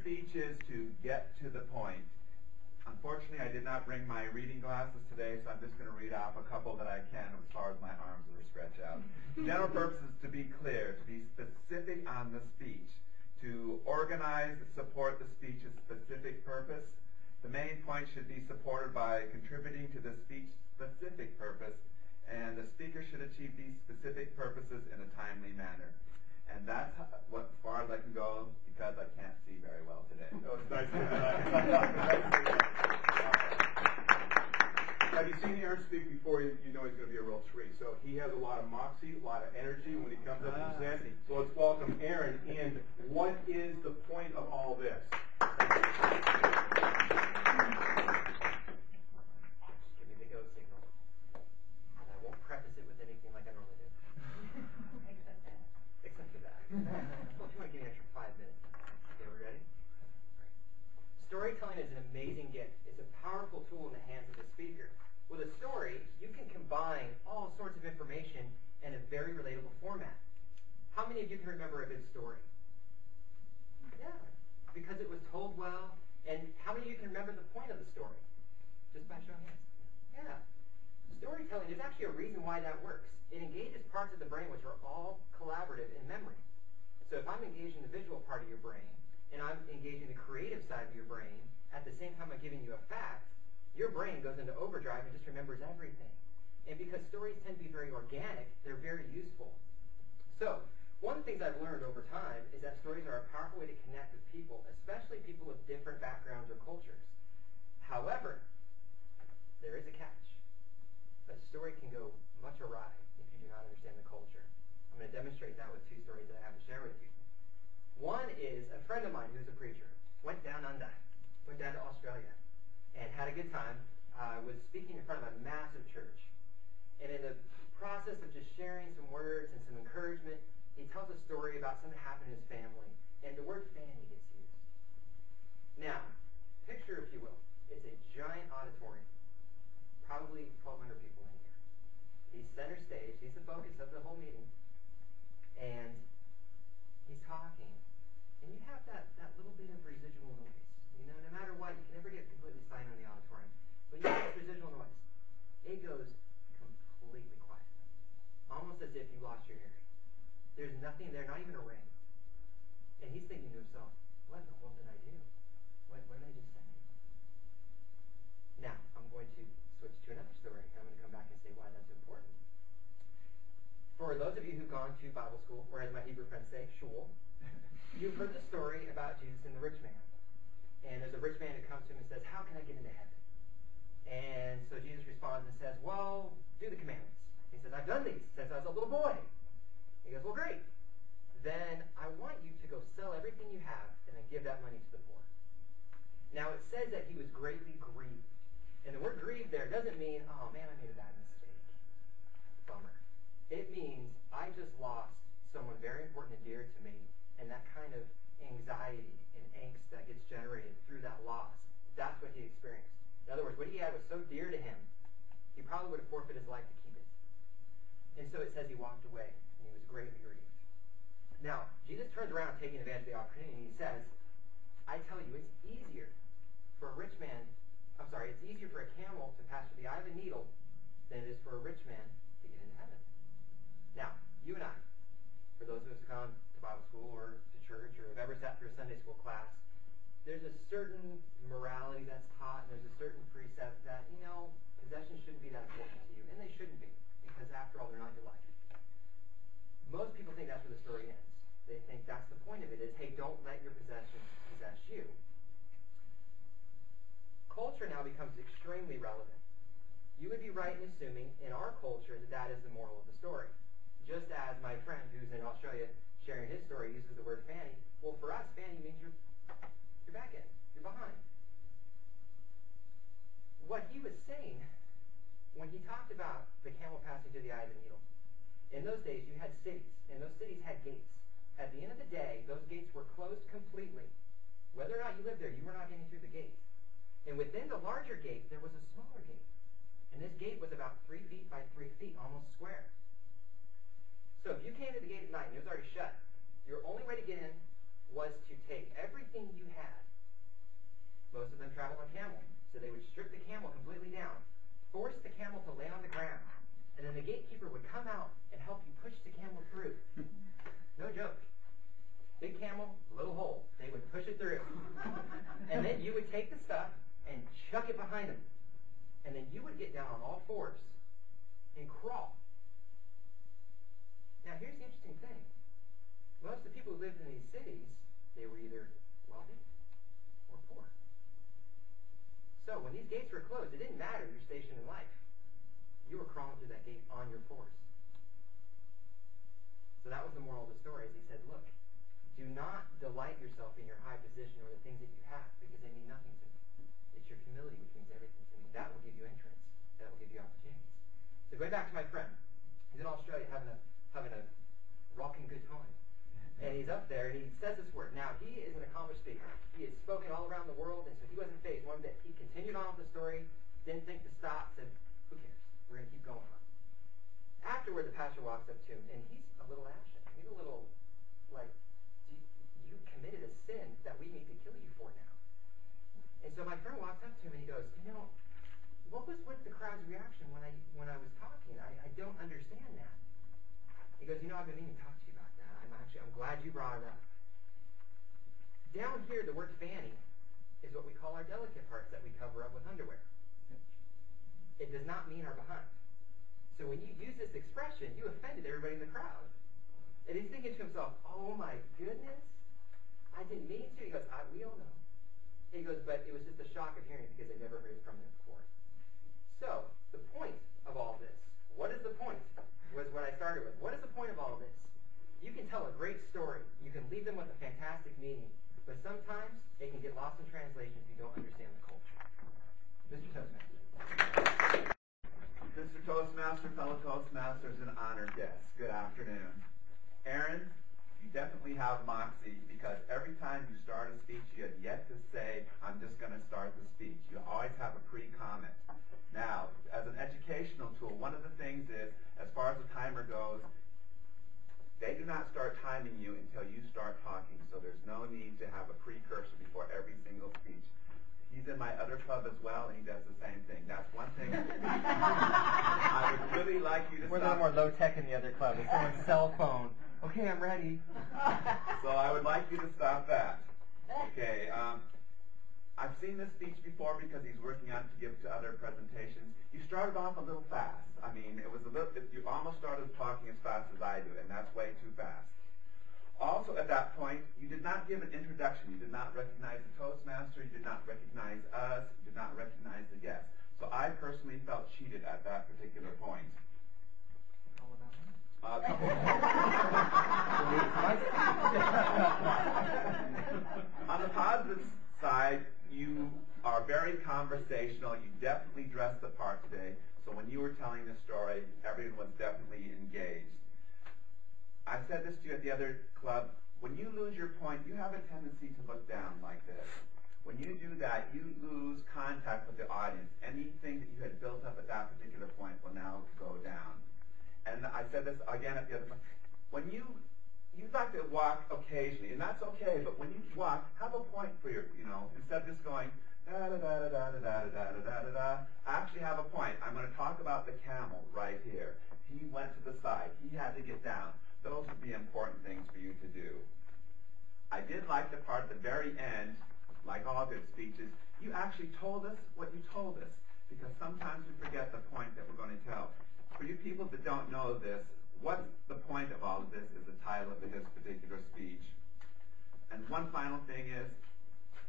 Speech is to get to the point. Unfortunately, I did not bring my reading glasses today, so I'm just going to read off a couple that I can as far as my arms are stretched out. General purpose is to be clear, to be specific on the speech, to organize, support the speech's specific purpose. The main point should be supported by contributing to the speech's specific purpose, and the speaker should achieve these specific purposes in a timely manner. And that's as far as I can go, because I can't see very well today. So it's nice to Have you seen Aaron speak before? You know he's going to be a real treat. So he has a lot of moxie, a lot of energy when he comes up and presents. So let's welcome Aaron. And what is the point of all this? Give me the go signal. And I won't preface it with anything like I normally do. Except for that. Well, if you want to give me an extra 5 minutes. Okay, we ready? Great. Storytelling is an amazing gift. It's a powerful tool in the hands of the speaker. With a story, you can combine all sorts of information in a very relatable format. How many of you can remember a good story? Yeah, because it was told well. And how many of you can remember the point of the story? Just by showing hands. Yeah. Storytelling is actually a reason why that works. It engages parts of the brain which are all collaborative in memory. So if I'm engaging the visual part of your brain, and I'm engaging the creative side of your brain, at the same time I'm giving you a fact, your brain goes into overdrive and just remembers everything. And because stories tend to be very organic, they're very useful. So, one of the things I've learned over time is that stories are a powerful way to connect with people, especially people with different backgrounds or cultures. However, there is a catch. A story can go much awry if you do not understand the culture. I'm going to demonstrate that with two stories that I have to share with you. One is a friend of mine who's a preacher, went down under, went down to Australia, and had a good time. Was speaking in front of a massive church. And in the process of just sharing some words and some encouragement, he tells a story about something that happened in his family. And the word family gets used. Now, picture, if you will, it's a giant auditorium. Probably 1,200 people in here. He's center stage. He's the focus of the whole meeting. And he's talking. And you have that little bit of residual noise. You know, no matter what, you can never get completely silent in the auditorium. But you have this residual noise. It goes completely quiet. Almost as if you lost your hearing. There's nothing there, not even a ring. And he's thinking to himself, what in the world did I do? What did I just say? Now, I'm going to switch to another story. I'm going to come back and say why that's important. For those of you who've gone to Bible school, or as my Hebrew friends say, shul, you've heard the story about Jesus and the rich man. And there's a rich man who comes to him and says, how can I get into heaven? And so Jesus responds and says, well, do the commandments. He says, I've done these since I was a little boy. He goes, well, great. Then I want you to go sell everything you have and then give that money to the poor. Now, it says that he was greatly grieved. And the word grieved there doesn't mean, oh, man, I made a bad mistake. Bummer. It means I just lost someone very important and dear to me, and that kind of anxiety and angst that gets generated through that loss, that's what he experienced. In other words, what he had was so dear to him, he probably would have forfeited his life to keep it. And so it says he walked away, and he was greatly grieved. Now, Jesus turns around taking advantage of the opportunity, and he says, I tell you, it's easier for a camel to pass through the eye of a needle than it is for a rich man to get into heaven. Now, you and I, for those of us who come to Bible school or to church or have ever sat through a Sunday school class, there's a certain morality that's taught, and there's a certain precept that, possessions shouldn't be that important to you, and they shouldn't be, because after all, they're not your life. Most people think that's where the story ends. They think that's the point of it is, hey, don't let your possessions possess you. Culture now becomes extremely relevant. You would be right in assuming in our culture that that is the moral of the story. Just as my friend who's in Australia sharing his story uses the word fanny, well, for us, fanny means you're back in. You're behind. What he was saying when he talked about the camel passing through the eye of the needle, in those days you had cities, and those cities had gates. At the end of the day, those gates were closed completely. Whether or not you lived there, you were not getting through the gate. And within the larger gate, there was a smaller gate. And this gate was about 3 feet by 3 feet, almost square. So if you came to the gate at night and it was already shut, your only way to get in was to take everything you had Most of them traveled on camel. So they would strip the camel completely down, force the camel to lay on the ground, and then the gatekeeper would come out and help you push the camel through. No joke. Big camel, little hole. They would push it through. And then you would take the stuff and chuck it behind them. And then you would get down on all fours and crawl. Now here's the interesting thing. Most of the people who lived in these cities, they were either wealthy or poor. So when these gates were closed, it didn't matter your station in life. You were crawling through that gate on your fours. So that was the moral of the story, as he said, look, do not delight yourself in your high position or the things that you have, because they mean nothing to me. It's your humility which means everything to me. That will give you entrance. That will give you opportunities. So going back to my friend, he's in Australia having a rocking good time. And he's up there, and he says this word. Now, he is an accomplished speaker. He has spoken all around the world, and so he wasn't fazed one bit. He continued on with the story, didn't think to stop, said, who cares? We're going to keep going on. Afterward, the pastor walks up to him, and he's a little ashen. He's a little, like, you committed a sin that we need to kill you for now. And so my friend walks up to him, and he goes, what was with the crowd's reaction when I was talking? I don't understand that. He goes, I've been meaning to talk to you about that. I'm glad you brought it up. Down here, the word fanny is what we call our delicate parts that we cover up with underwear. It does not mean our behind. So when you use this expression, you offended everybody in the crowd. And he's thinking to himself, oh my goodness, I didn't mean to. He goes, we all know. He goes, but it was just a shock of hearing because they never heard it from him before. So, the point of all this, what is the point? Was what I started with. What is the point of all this? You can tell a great story. You can leave them with a fantastic meaning. But sometimes they can get lost in translation if you don't understand the culture. Mr. Toastmaster. Mr. Toastmaster, fellow Toastmasters, and honored guests, good afternoon. Aaron, you definitely have moxie because every time you start a speech, you have yet to say, I'm just going to start the speech. You always have a pre-comment. Now, as an educational tool, one of the things is, as far as the timer goes, they do not start timing you until you start talking, so there's no need to have a precursor before every single speech. He's in my other club as well, and he does the same thing. That's one thing I would really like you to stop. We're a little more low-tech in the other club. It's someone's cell phone. Okay, I'm ready. So I would like you to stop that. Okay, I've seen this speech before because he's working on it to give to other presentations. You started off a little fast. I mean, it was a little, you almost started talking as fast as I do, and that's way too fast. Also, at that point, you did not give an introduction. You did not recognize the Toastmaster. You did not recognize us. You did not recognize the guests. So I personally felt cheated at that particular point. On the positive side, you are very conversational. You definitely dressed the part today. So when you were telling the story, everyone was definitely engaged. I said this to you at the other club. When you lose your point, you have a tendency to look down like this. When you do that, you lose contact with the audience. Anything that you had built up at that particular point will now go down. And I said this again at the other point. When you'd like to walk occasionally, and that's okay, but when you walk, have a point for your, instead of just going, da-da-da-da-da-da-da-da-da-da-da, actually have a point. I'm going to talk about the camel right here. He went to the side. He had to get down. Those would be important things for you to do. I did like the part at the very end, like all good speeches, you actually told us what you told us, because sometimes we forget the point that we're going to tell. For you people that don't know this, what's the point of all of this is the title of his particular speech. And one final thing is,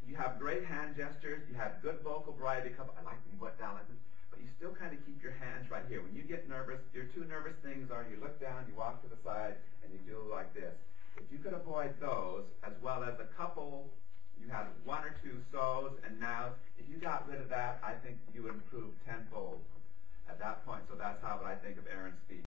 you have great hand gestures, you have good vocal variety. I like when you went down like this, but you still kind of keep your hands right here. When you get nervous, your two nervous things are you look down, you walk to the side, and you do like this. If you could avoid those, as well as a couple, you had one or two so's and nows, if you got rid of that, I think you would improve tenfold at that point. So that's how I think of Aaron's speech.